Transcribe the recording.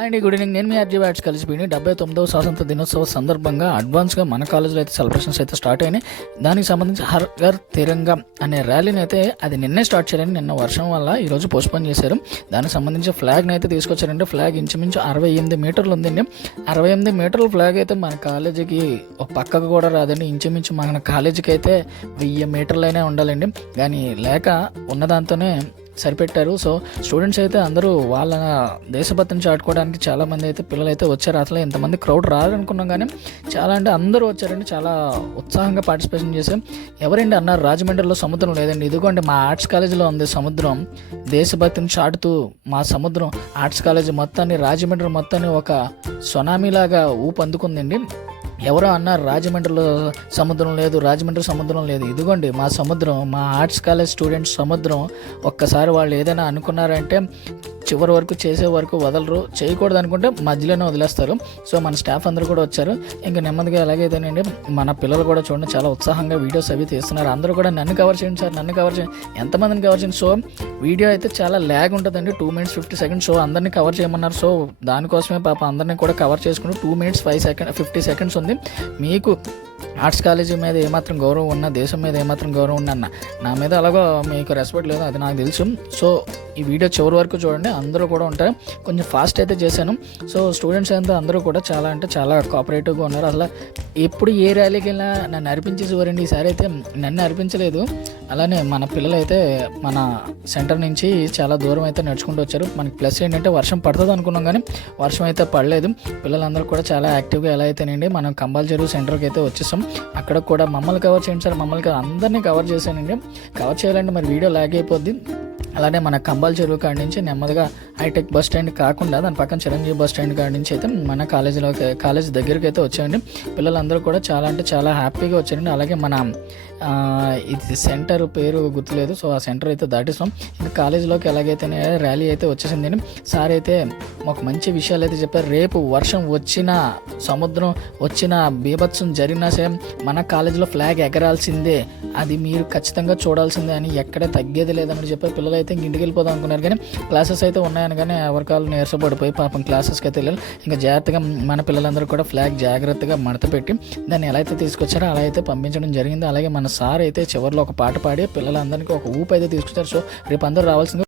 And good evening నేను మీ RG bats కలిసిపోయి డెబ్బై తొమ్మిదవ స్వాతంత్ర దినోత్సవ సందర్భంగా అడ్వాన్స్గా మన కాలేజీలో అయితే సెలబ్రేషన్స్ అయితే స్టార్ట్ అయినాయి. దానికి సంబంధించి హర్ ఘర్ తిరంగా అనే ర్యాలీని అయితే అది నిన్నే స్టార్ట్ చేయాలని నిన్న వర్షం వల్ల ఈరోజు పోస్ట్పోన్ చేశారు. దానికి సంబంధించి ఫ్లాగ్ని అయితే తీసుకొచ్చారంటే ఫ్లాగ్ ఇంచుమించు అరవై ఎనిమిది మీటర్లు ఉందండి. అరవై ఎనిమిది మీటర్ల ఫ్లాగ్ అయితే మన కాలేజీకి ఒక పక్కకు కూడా రాదండి. ఇంచుమించు మన కాలేజీకి అయితే వెయ్యి మీటర్లైనా ఉండాలండి. కానీ లేక ఉన్నదాంతోనే సరిపెట్టారు. సో స్టూడెంట్స్ అయితే అందరూ వాళ్ళ దేశభక్తిని చాటుకోవడానికి చాలామంది అయితే పిల్లలు అయితే వచ్చారు. అసలు ఎంతమంది క్రౌడ్ రారనుకున్నాం కానీ చాలా అంటే అందరూ వచ్చారండి. చాలా ఉత్సాహంగా పార్టిసిపేషన్ చేశాం ఎవరండి అన్నారు? రాజమండ్రిలో సముద్రం లేదండి. ఇదిగోండి మా ఆర్ట్స్ కాలేజీలో ఉంది సముద్రం. దేశభక్తిని చాటుతూ మా సముద్రం. ఆర్ట్స్ కాలేజీ మొత్తాన్ని రాజమండ్రి మొత్తాన్ని ఒక సునామీలాగా ఊపందుకుందండి. ఎవరో అన్నారు రాజమండ్రిలో సముద్రం లేదు రాజమండ్రి సముద్రం లేదు. ఇదిగోండి మా సముద్రం మా ఆర్ట్స్ కాలేజ్ స్టూడెంట్స్ సముద్రం ఒక్కసారి వాళ్ళు ఏదైనా అనుకున్నారంటే చివరి వరకు చేసే వరకు వదలరు. చేయకూడదు అనుకుంటే మధ్యలోనే వదిలేస్తారు. సో మన స్టాఫ్ అందరూ కూడా వచ్చారు. ఇంకా నెమ్మదిగా ఎలాగైతేనండి మన పిల్లలు కూడా చూడండి చాలా ఉత్సాహంగా వీడియోస్ అవి తీస్తున్నారు. అందరూ కూడా నన్ను కవర్ చేయండి సార్ నన్ను కవర్ చేయండి. ఎంతమందిని కవర్ చేయండి? సో వీడియో అయితే చాలా ల్యాగ్ ఉంటుందండి. Two minutes fifty seconds so అందరినీ కవర్ చేయమన్నారు. సో దానికోసమే పాప అందరినీ కూడా కవర్ చేసుకుని two minutes five second fifty seconds ఉంది. మీకు ఆర్ట్స్ కాలేజీ మీద ఏమాత్రం గౌరవం ఉన్నా దేశం మీద ఏమాత్రం గౌరవం ఉన్నా నా మీద అలాగో మీకు రెస్పెక్ట్ లేదు. అది నాకు తెలుసు. సో ఈ వీడియో చివరి వరకు చూడండి. అందరూ కూడా ఉంటారు. కొంచెం ఫాస్ట్ అయితే చేశాను. సో స్టూడెంట్స్ అంతా అందరూ కూడా చాలా అంటే చాలా కోఆపరేటివ్గా ఉన్నారు. అసలు ఎప్పుడు ఏ ర్యాలీకి వెళ్ళినా నన్ను అర్పించేసేవారండి. ఈసారి అయితే నన్ను అర్పించలేదు. అలానే మన పిల్లలు అయితే మన సెంటర్ నుంచి చాలా దూరం అయితే నడుచుకుంటూ వచ్చారు. మనకి ప్లస్ ఏంటంటే వర్షం పడుతుంది అనుకున్నాం కానీ వర్షం అయితే పడలేదు. పిల్లలందరూ కూడా చాలా యాక్టివ్గా ఎలా అయితేనండి మనం కంబాల్ చెరువు సెంటర్కి అయితే వచ్చేసాం. అక్కడ కూడా మమ్మల్ని కవర్ చేయండి సార్. మమ్మల్ని అందరినీ కవర్ చేశానండి. కవర్ చేయాలంటే మరి వీడియో లాగ్ అయిపోద్ది. అలానే మన కంబాల్ చెరువు కాడి నుంచి నెమ్మదిగా హైటెక్ బస్ స్టాండ్ కాకుండా దాని పక్కన చిరంజీవి బస్ స్టాండ్ కాడి నుంచి అయితే మన కాలేజీలోకి కాలేజ్ దగ్గరికి అయితే వచ్చాయండి పిల్లలందరూ కూడా చాలా అంటే చాలా హ్యాపీగా వచ్చారండి. అలాగే మన ఇది సెంటర్ పేరు గుర్తులేదు. సో ఆ సెంటర్ అయితే దాటిస్తాం. ఇంకా కాలేజీలోకి ఎలాగైతేనే ర్యాలీ అయితే వచ్చేసింది సార్ అయితే ఒక మంచి విషయాలు అయితే చెప్పారు. రేపు వర్షం వచ్చిన సముద్రం వచ్చిన బీభత్సం జరిగినా సరే మన కాలేజీలో ఫ్లాగ్ ఎగరాల్సిందే. అది మీరు ఖచ్చితంగా చూడాల్సిందే అని ఎక్కడ తగ్గేది లేదని చెప్పారు. పిల్లలు అయితే ఇంక ఇంటికి వెళ్ళిపోదాం అనుకున్నారు కానీ క్లాసెస్ అయితే ఉన్నాయని కానీ ఎవరికాలు నీరసపడిపోయి పాపం క్లాసెస్కి అయితే వెళ్ళాలి ఇంకా జాగ్రత్తగా మన పిల్లలందరూ కూడా ఫ్లాగ్ జాగ్రత్తగా మడత పెట్టి దాన్ని ఎలా అయితే తీసుకొచ్చారో అలా అయితే పంపించడం జరిగింది. అలాగే మన సార్ అయితే చివరిలో ఒక పాట పాడి పిల్లలందరికీ ఒక ఊపు అయితే తీసుకొచ్చారు. సో రేపు అందరూ రావాల్సింది